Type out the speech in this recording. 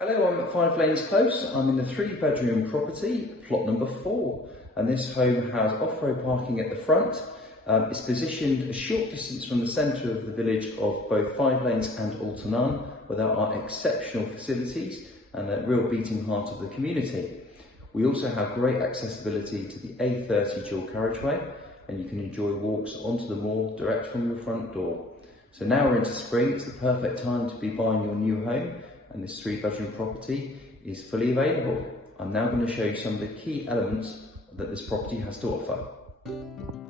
Hello, I'm at 5 Lanes Close. I'm in the 3-bedroom property, plot number 4, and this home has off-road parking at the front. It's positioned a short distance from the centre of the village of both 5 Lanes and Altarnun, where there are exceptional facilities and a real beating heart of the community. We also have great accessibility to the A30 dual carriageway, and you can enjoy walks onto the moor direct from your front door. So now we're into spring, it's the perfect time to be buying your new home, and this 3-bedroom property is fully available. I'm now going to show you some of the key elements that this property has to offer.